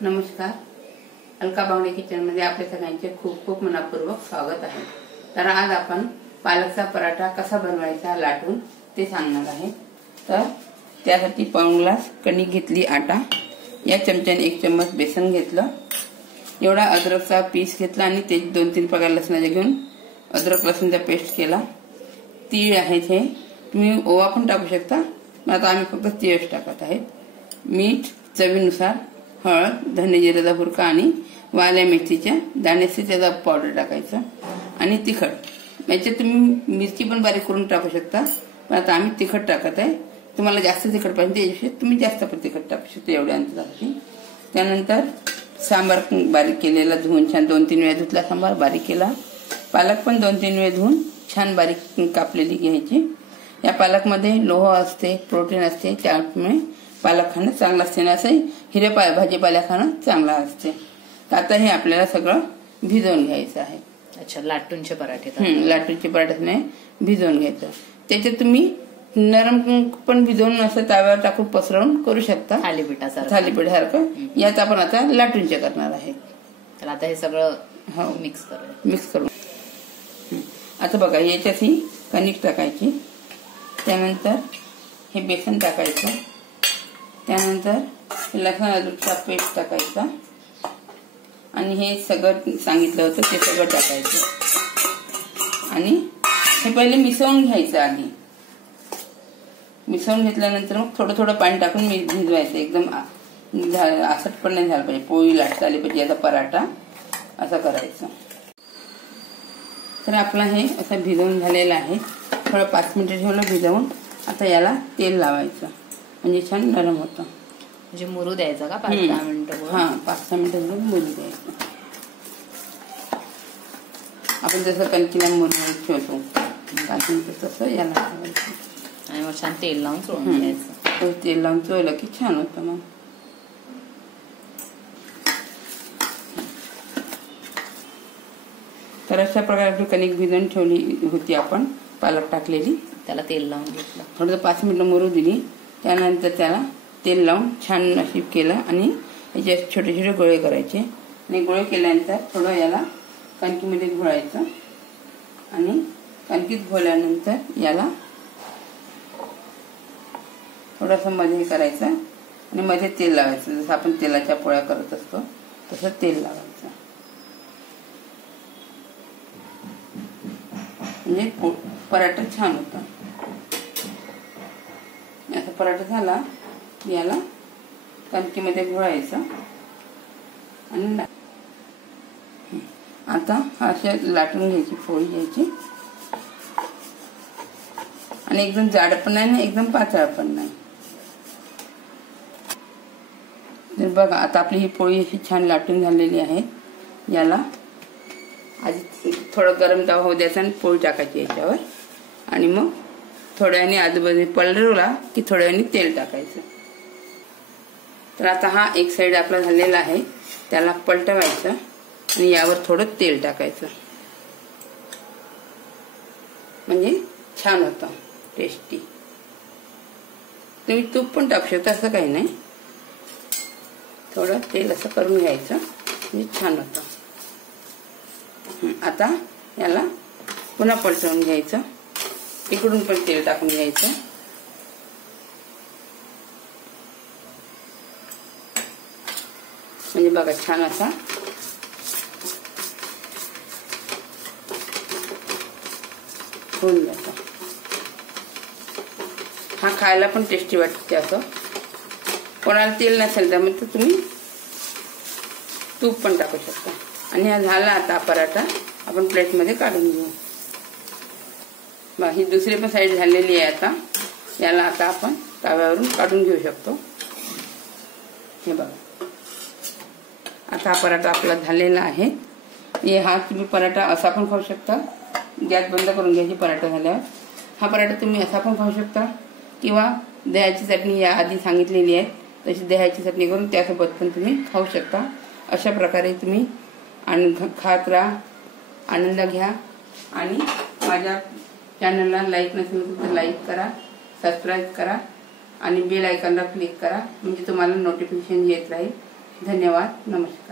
नमस्कार. अलका बांगडे किचनमध्ये आपल्या सगळ्यांचे खूप खूप मनपूर्वक स्वागत आहे. तर आज आपण पालकचा पराठा कसा बनवायचा लाटून ते सांगणार आहे. तर त्यासाठी पाऊण ग्लास कणिक घेतली, आटा, या चमच्याने 1 चम्मच बेसन घेतलं, एवढा अद्रकचा पीस घेतला आणि ते 2-3 पगार लसणाचे घेऊन अद्रक लसूणचा पेस्ट केला. तीळ आहेत, हे तुम्ही ओवा पण टाकू शकता, पण आता आम्ही फक्त तीळच टाकत आहेत. मीठ चवीनुसार, हळद, धने जिऱ्याचा भुरका आणि वाल्या मेथीच्या दाण्याचे त्याचा पावडर टाकायचं आणि तिखट. याच्यात तुम्ही मिरची पण बारीक करून टाकू शकता, पण आता आम्ही तिखट टाकत आहे. तुम्हाला जास्त तिखट पाहिजे त्याच्यापेक्षा तुम्ही जास्त पण तिखट टाकू शकता एवढ्या अंतरावरती. त्यानंतर सांबार बारीक केलेला धुवून छान 2-3 वेळा धुतला, सांबार बारीक केला. पालक पण 2-3 वेळा धुवून छान बारीक कापलेली घ्यायची. या पालकमध्ये लोह असते, प्रोटीन असते, त्यामुळे पालक खाणं चांगलं असते ना, असं हिरव्या भाजीपाल्या खाणं चांगलं असते. तर आता हे आपल्याला सगळं भिजवून घ्यायचं आहे. अच्छा, लाटूनचे पराठे. लाटूनचे पराठे भिजवून घ्यायचं. त्याच्यात तुम्ही नरम पण भिजवून असं ताव्यावर टाकून पसरवून करू शकता, थालीपीठासारखं. यात आपण आता लाटूनचे करणार आहे. तर आता हे सगळं मिक्स करू. आता बघा, याच्यात ही कणिक टाकायची, त्यानंतर हे बेसन टाकायचं, त्यानंतर लसूण अद्रकचा पेस्ट टाकायचा आणि हे सगळं सांगितलं होतं ते सगळं टाकायचं आणि हे पहिले मिसळून घ्यायचं. आधी मिसळून घेतल्यानंतर मग थोडं थोडं पाणी टाकून भिजवायचं. एकदम आसट पण नाही झालं पाहिजे, पोळी लाटता आली पाहिजे. याचा पराठा असं करायचं. तर आपला हे असं भिजवून झालेलं आहे. थोडं 5 मिनिटं ठेवलं भिजवून. आता याला तेल लावायचं, म्हणजे छान नरम होतं. म्हणजे मुरू द्यायचा का 5-10 मिनिटं? हा, 5-6 मिनिटं मुरू द्यायचं. आपण जसं कणकीला मुरू ठेवतो 5 मिनिटं, तसं याला लावायचं आणि मग छान तेल लावून चोळून घ्यायचं. तेल लावून चोळलं की छान होतं. मग तर अशा प्रकारे आपली कणिक भिजवून ठेवली होती आपण, पालक टाकलेली, त्याला तेल लावून घेतलं. थोडं 5 मिनिटं मुरू दिली. त्यानंतर त्याला तेल लावून छान अशी केलं आणि याचे छोटे छोटे गोळे करायचे. आणि गोळे केल्यानंतर थोडं याला कणकीमध्ये घोळायचं आणि कणकीत घोळल्यानंतर याला थोडंसं मध्ये करायचं आणि मध्ये तेल लावायचं. जसं आपण तेलाच्या पोळ्या करत असतो तसं तेल लावायचं. म्हणजे पराठा छान होता. असा पराठा झाला याला कणकीमध्ये घोळायचं आणि आता अशा लाटून घ्यायची, पोळी घ्यायची आणि एकदम जाड पण नाही ना एकदम पातळ पण नाही. तर बघा, आता आपली ही पोळी अशी छान लाटून झालेली आहे. याला आधी थोडं गरम तवा होऊ द्यायचा आणि पोळी टाकायची याच्यावर आणि मग थोड्या वेळाने आजूबाजूने पलटवला की थोड्या वेळाने तेल टाकायचं. तर आता हा एक साईड आपला झालेला आहे, त्याला पलटवायचं आणि यावर थोडं तेल टाकायचं, म्हणजे छान होतं, टेस्टी. तुम्ही तूप पण टाकू शकता, असं काही नाही. थोडं तेल असं करून घ्यायचं म्हणजे छान होतं. आता याला पुन्हा पलटवून घ्यायचं, इकडून पण तेल टाकून घ्यायचं. म्हणजे बघा छान असा होऊन जातो. हा खायला पण टेस्टी वाटते. असं कोणाला तेल नसेल तर मग तुम्ही तूप पण टाकू शकता. आणि हा झाला आता पराठा, आपण प्लेटमध्ये काढून घेऊ. ही दुसरी पण साईड झालेली आहे. आता याला आता आपण तव्यावरून काढून घेऊ शकतो. हे बघा, आता हा पराठा आपला झालेला आहे. हा तुम्ही पराठा असा पण खाऊ शकता, गॅस बंद करून घ्यायची पराठा झाल्यावर. हा पराठा तुम्ही असा पण खाऊ शकता किंवा दह्याची चटणी या आधी सांगितलेली आहे तशी दह्याची चटणी करून त्यासोबत पण तुम्ही खाऊ शकता. अशा प्रकारे तुम्ही खात राहा, आनंद घ्या. आणि माझ्या चॅनलला लाईक नसेल तर लाईक करा, सबस्क्राईब करा आणि बेल आयकॉनला क्लिक करा, म्हणजे तुम्हाला नोटिफिकेशन येत राहील. धन्यवाद. नमस्कार.